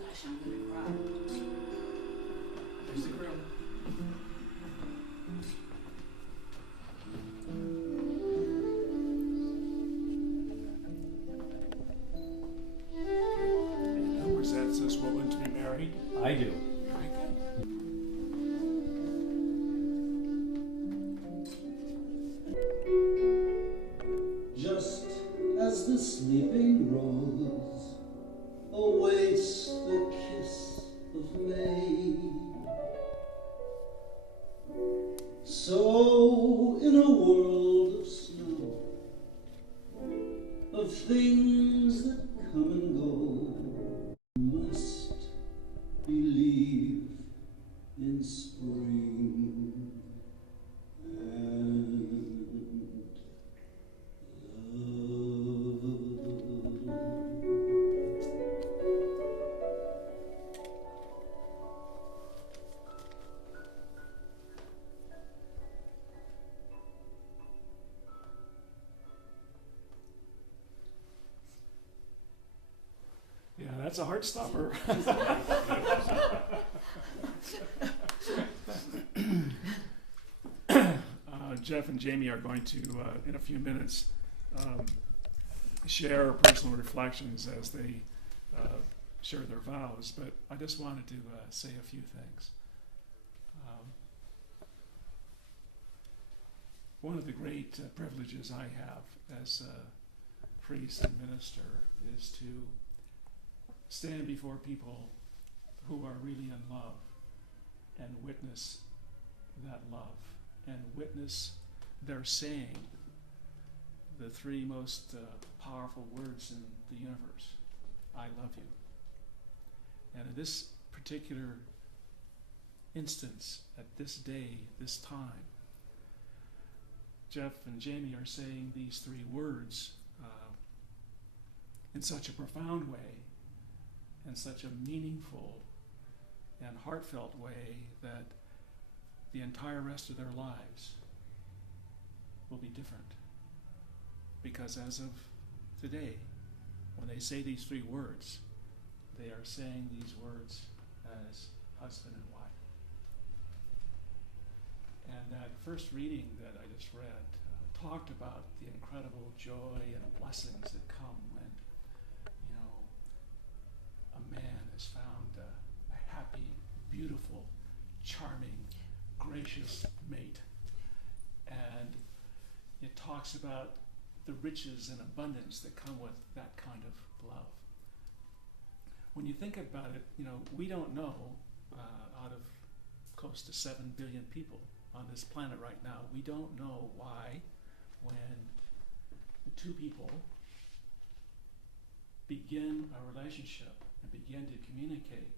Gosh, I'm gonna cry. There's the groom. And who presents this woman to be married? I do. Very good. Just as the sleeping rose awaits the kiss of May, so in a world of snow, of things that come and go, must believe in spring and Yeah, that's a heart stopper. Jeff and Jamie are going to, in a few minutes, share personal reflections as they share their vows, but I just wanted to say a few things. One of the great privileges I have as a priest and minister is to stand before people who are really in love and witness that love and witness their saying the three most powerful words in the universe: I love you. And in this particular instance, at this day, this time, Jeff and Jamie are saying these three words in such a profound way, in such a meaningful and heartfelt way, that the entire rest of their lives will be different. Because as of today, when they say these three words, they are saying these words as husband and wife. And that first reading that I just read talked about the incredible joy and blessings that come when, a man has found a happy, beautiful, charming, gracious mate. And it talks about the riches and abundance that come with that kind of love. When you think about it, we don't know, out of close to 7 billion people on this planet right now, we don't know why, when the two people begin a relationship and begin to communicate,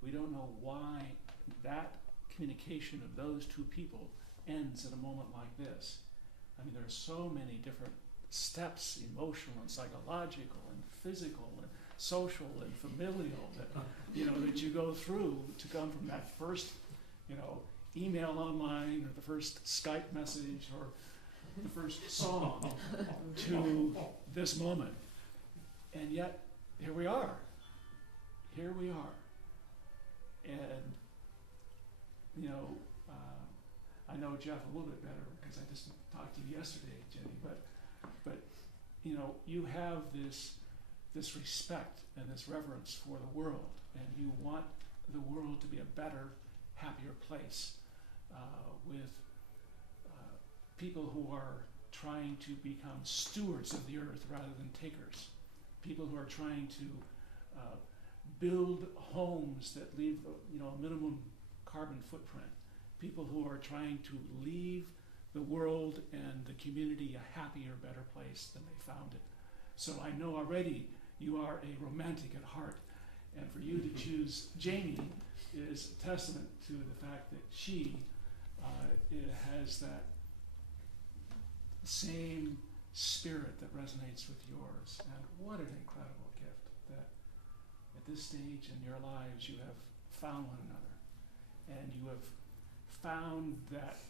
we don't know why that communication of those two people ends at a moment like this. I mean, there are so many different steps, emotional and psychological and physical and social and familial, that that you go through to come from that first email online, or the first Skype message, or the first song to this moment. And yet here we are. And I know Jeff a little bit better because I just talked to you yesterday, Jenny, but you have this respect and this reverence for the world, and you want the world to be a better, happier place, with people who are trying to become stewards of the earth rather than takers, people who are trying to build homes that leave a minimum carbon footprint, people who are trying to leave the world and the community a happier, better place than they found it. So I know already you are a romantic at heart, and for you to choose Jamie is a testament to the fact that she has that same spirit that resonates with yours. And what an incredible gift that at this stage in your lives you have found one another, and you have found that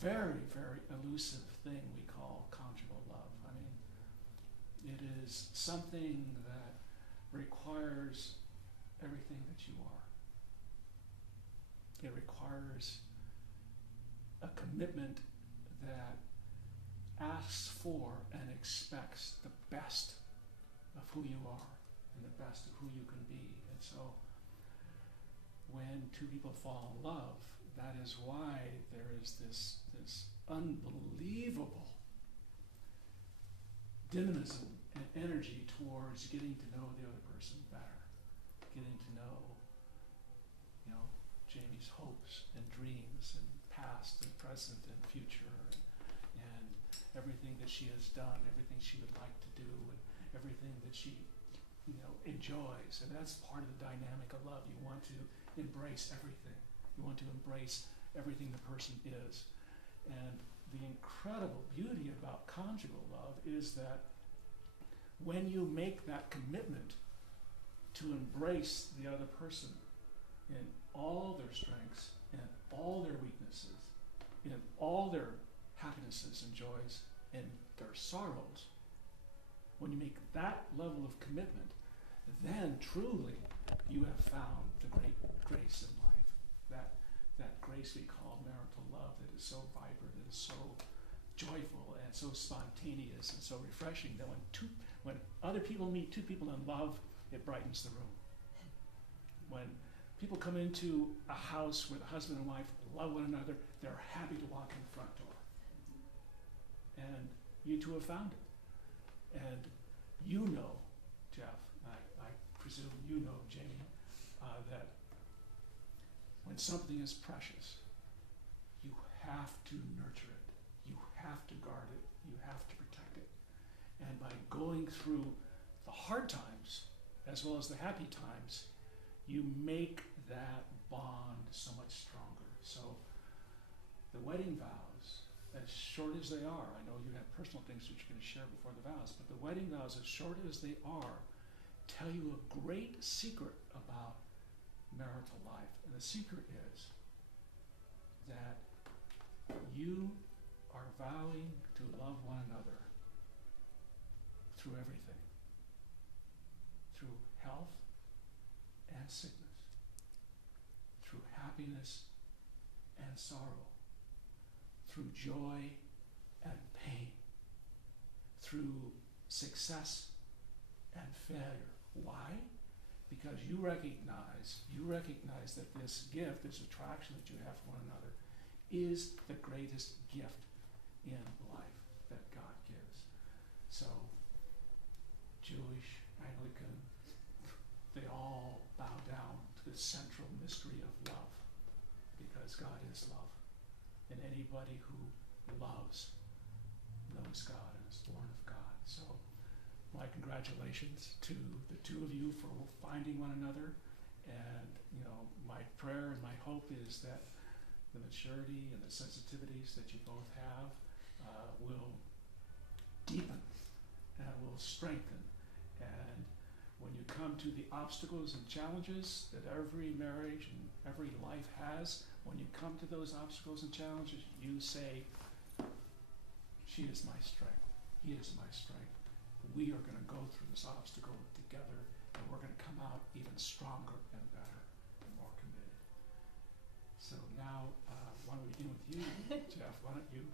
very, very elusive thing we call conjugal love. I mean, it is something that requires everything that you are. It requires a commitment that asks for and expects the best of who you are and the best of who you can be. And so when two people fall in love, that is why there is this unbelievable dynamism and energy towards getting to know the other person better, getting to know, Jamie's hopes and dreams and past and present and future and everything that she has done, everything she would like to do, and everything that she, enjoys. And that's part of the dynamic of love. You want to embrace everything. You want to embrace everything the person is. And the incredible beauty about conjugal love is that when you make that commitment to embrace the other person in all their strengths, in all their weaknesses, in all their happinesses and joys, and their sorrows, when you make that level of commitment, then truly you have found the great grace in life. That grace we call marital love that is so vibrant, that is so joyful and so spontaneous and so refreshing that when other people meet two people in love, it brightens the room. When people come into a house where the husband and wife love one another, they're happy to walk in the front door. And you two have found it. And Jeff, I presume Jamie, that when something is precious, you have to nurture it. You have to guard it. You have to protect it. And by going through the hard times as well as the happy times, you make that bond so much stronger. So the wedding vows, as short as they are, I know you have personal things that you're going to share before the vows, but the wedding vows, as short as they are, tell you a great secret about marital life. And the secret is that you are vowing to love one another through everything, through health and sickness, through happiness and sorrow, through joy and pain, through success and failure. Why? Because you recognize that this gift, this attraction that you have for one another, is the greatest gift in life that God gives. So, Jewish, Anglican, they all bow down to the central mystery of love, because God is love. And anybody who loves knows God and is born of God. So, my congratulations to the two of you for finding one another. And, my prayer and my hope is that the maturity and the sensitivities that you both have will deepen and will strengthen. And when you come to the obstacles and challenges that every marriage and every life has, when you come to those obstacles and challenges, you say, she is my strength, he is my strength. We are going to go through this obstacle together, and we're going to come out even stronger and better and more committed. So now, why don't we begin with you, Jeff? Why don't you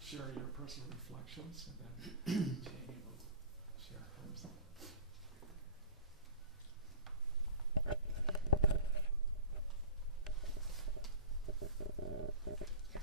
share your personal reflections, and then Jamie will